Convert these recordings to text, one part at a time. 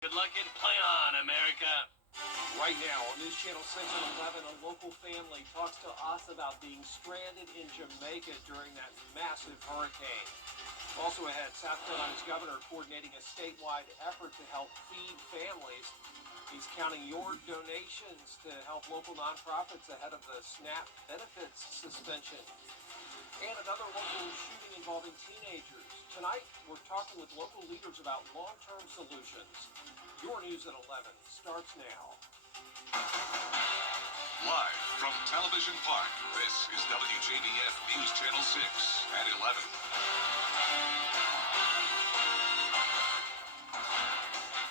Good luck and play on, America. Right now on News Channel 6 and 11, a local family talks to us about being stranded in Jamaica during that massive hurricane. Also ahead, South Carolina's governor coordinating a statewide effort to help feed families. He's counting your donations to help local nonprofits ahead of the SNAP benefits suspension. And another local shooting involving teenagers. Tonight, we're talking with local leaders about long-term solutions. Your News at 11 starts now. Live from Television Park, this is WJBF News Channel 6 at 11.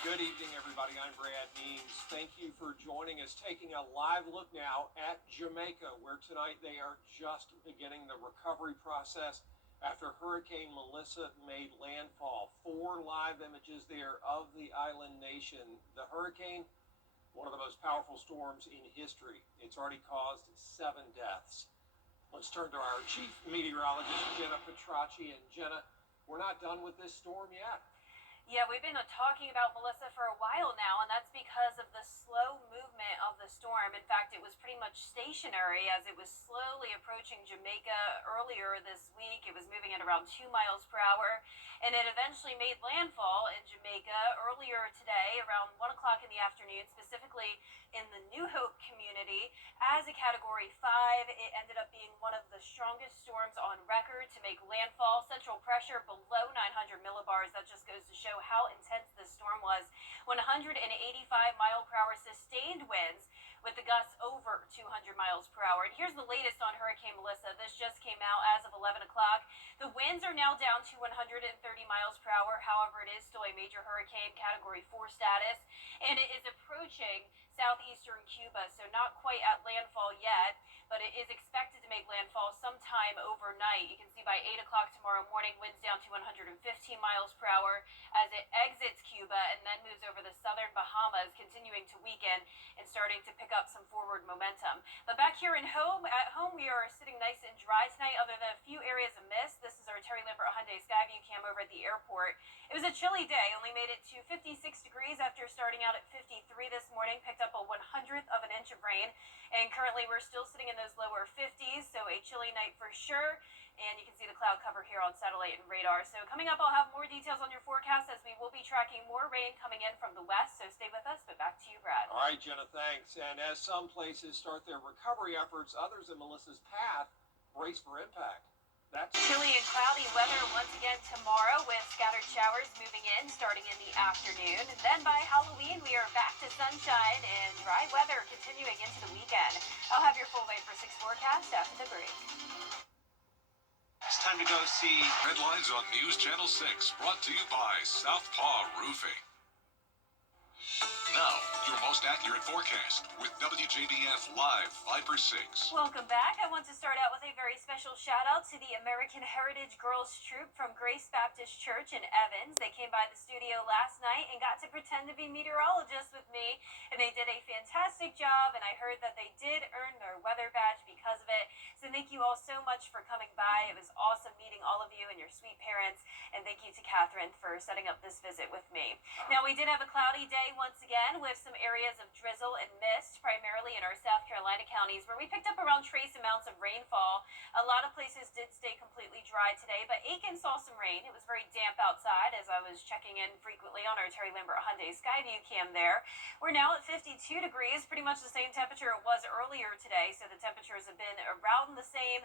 Good evening, everybody. I'm Brad Means. Thank you for joining us. Taking a live look now at Jamaica, where tonight they are just beginning the recovery process after Hurricane Melissa made landfall. 4 live images there of the island nation. The hurricane, one of the most powerful storms in history. It's already caused 7 deaths. Let's turn to our chief meteorologist, Jenna Petracci. And Jenna, we're not done with this storm yet. Yeah, we've been talking about Melissa for a while now, and that's because of the slow movement of the storm. In fact, it was pretty much stationary as it was slowly approaching Jamaica earlier this week. It was moving at around 2 miles per hour, and it eventually made landfall in Jamaica earlier today around 1 o'clock in the afternoon, specifically in the New Hope community. As a Category 5, it ended up being one of the strongest storms on record to make landfall. Central pressure below 900 millibars. That just goes to show how intense this storm was. 185 mile per hour sustained winds with the gusts over 200 miles per hour. And here's the latest on Hurricane Melissa. This just came out as of 11 o'clock. The winds are now down to 130 miles per hour. However, it is still a major hurricane, Category 4 status, and it is approaching southeastern Cuba, so not quite at landfall yet, but it is expected to make landfall sometime overnight. You can see by 8 o'clock tomorrow morning, winds down to 115 miles per hour as it exits Cuba and then moves over the southern Bahamas, continuing to weaken and starting to pick up some forward momentum. But back here at home, we are sitting nice and dry tonight, other than a few areas of mist. This is our Terry Lambert Hyundai Skyview cam over at the airport. It was a chilly day, only made it to 56 degrees after starting out at 53 this morning, picked up a 100th of an inch of rain, and currently we're still sitting in those lower 50s, so a chilly night for sure. And you can see the cloud cover here on satellite and radar. So coming up, I'll have more details on your forecast as we will be tracking more rain coming in from the west, so stay with us. But back to you, Brad. All right, Jenna, thanks. And as some places start their recovery efforts, others in Melissa's path brace for impact. That's chilly and cloudy weather once again tomorrow, with scattered showers moving in starting in the afternoon. And then by Halloween, we are back to sunshine and dry weather continuing into the weekend. I'll have your full Wave for 6 forecast after the break. It's time to go see Headlines on News Channel 6, brought to you by Southpaw Roofing. Now, your most accurate forecast with WJBF Live 5/6. Welcome back. I want to start out with a very special shout out to the American Heritage Girls Troop from Grace Baptist Church in Evans. They came by the studio last night and got to pretend to be meteorologists with me, and they did a fantastic job, and I heard that they did earn their weather badge because of it. So thank you all so much for coming by. It was awesome meeting all of you and your sweet parents, and thank you to Catherine for setting up this visit with me. Now, we did have a cloudy day once again, with some areas of drizzle and mist, primarily in our South Carolina counties, where we picked up around trace amounts of rainfall. A lot of places did stay completely dry today, but Aiken saw some rain. It was very damp outside as I was checking in frequently on our Terry Lambert Hyundai Skyview cam there. We're now at 52 degrees, pretty much the same temperature it was earlier today, so the temperatures have been around the same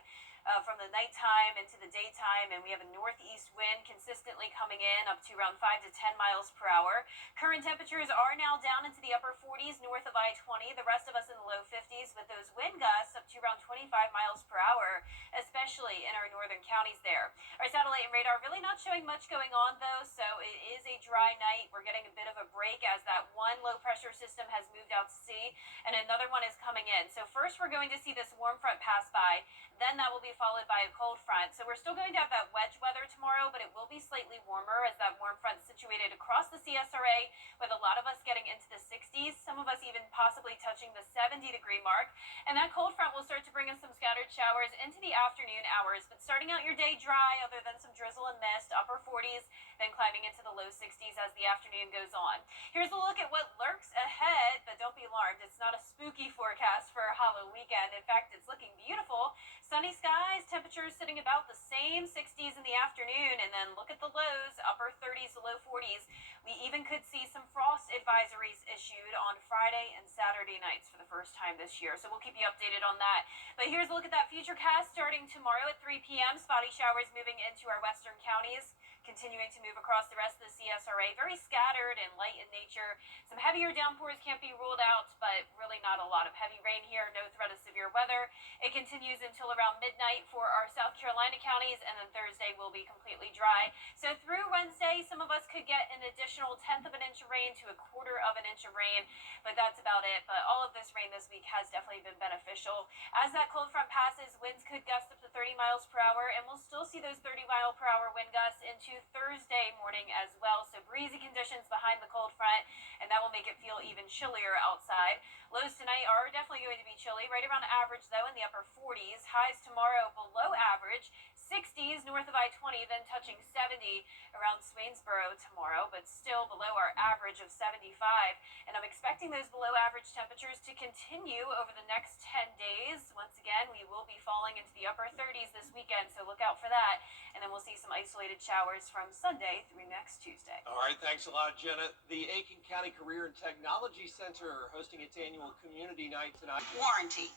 from the nighttime into the daytime, and we have a northeast wind consistently coming in up to around 5 to 10 miles per hour. Current temperatures are now down into the upper 40s north of I-20, the rest of us in the low 50s, with those wind gusts up to around 25 miles per hour, especially in our northern counties there. Our satellite and radar really not showing much going on, though, so it is a dry night. We're getting a bit of a break as that one low pressure system has moved out to sea and another one is coming in. So first we're going to see this warm front pass by, then that will be followed by a cold front. So we're still going to have that wedge weather tomorrow, but it will be slightly warmer as that warm front situated across the CSRA, with a lot of us getting into the 60s, some of us even possibly touching the 70-degree mark. And that cold front will start to bring us some scattered showers into the afternoon hours. But starting out your day dry, other than some drizzle and mist, upper 40s, then climbing into the low 60s as the afternoon goes on. Here's a look at what lurks ahead, but don't be alarmed. It's not a spooky forecast for Halloween weekend. In fact, it's looking beautiful. Sunny skies, temperatures sitting about the same 60s in the afternoon, and then look at the lows, upper 30s to low 40s. We even could see some frost advisories issued on Friday and Saturday nights for the first time this year, so we'll keep you updated on that. But here's a look at that futurecast starting tomorrow at 3 p.m. Spotty showers moving into our western counties, continuing to move across the rest of the CSRA. Very scattered and light in nature. Some heavier downpours can't be ruled out, but really not a lot of heavy rain here. No threat of severe weather. It continues until around midnight for our South Carolina counties, and then Thursday will be completely dry. So through Wednesday, some of us could get an additional 1/10 of an inch of rain to 1/4 of an inch of rain, but that's about it. But all of this rain this week has definitely been beneficial. As that cold front passes, winds could gust up to 30 miles per hour, and we'll still see those 30-mile-per-hour wind gusts into Thursday morning as well. So breezy conditions behind the cold front, and that will make it feel even chillier outside. Lows tonight are definitely going to be chilly, right around average though in the upper 40s. Highs tomorrow below average, 60s north of I-20, then touching 70 around Swainsboro tomorrow, but still below our average of 75. And I'm expecting those below average temperatures to continue over the next 10 days. Once again, we will be falling into the upper 30s this weekend, so look out for that. And then we'll see some isolated showers from Sunday through next Tuesday. All right, thanks a lot, Jenna. The Aiken County Career and Technology Center hosting its annual community night tonight. Warranty.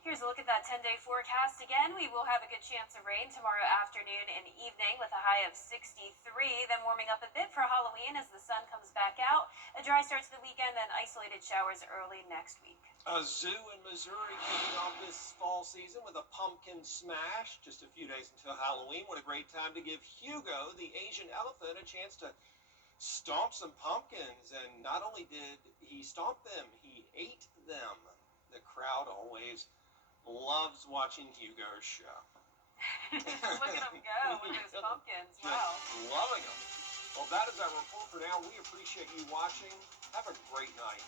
Here's a look at that 10-day forecast. Again, we will have a good chance of rain tomorrow afternoon and evening with a high of 63, then warming up a bit for Halloween as the sun comes back out. A dry start to the weekend, then isolated showers early next week. A zoo in Missouri kicking off this fall season with a pumpkin smash. Just a few days until Halloween. What a great time to give Hugo, the Asian elephant, a chance to stomp some pumpkins. And not only did he stomp them, he ate them. The crowd always loves watching Hugo's show. Look at him go with those pumpkins. Wow. Just loving them. Well, that is our report for now. We appreciate you watching. Have a great night.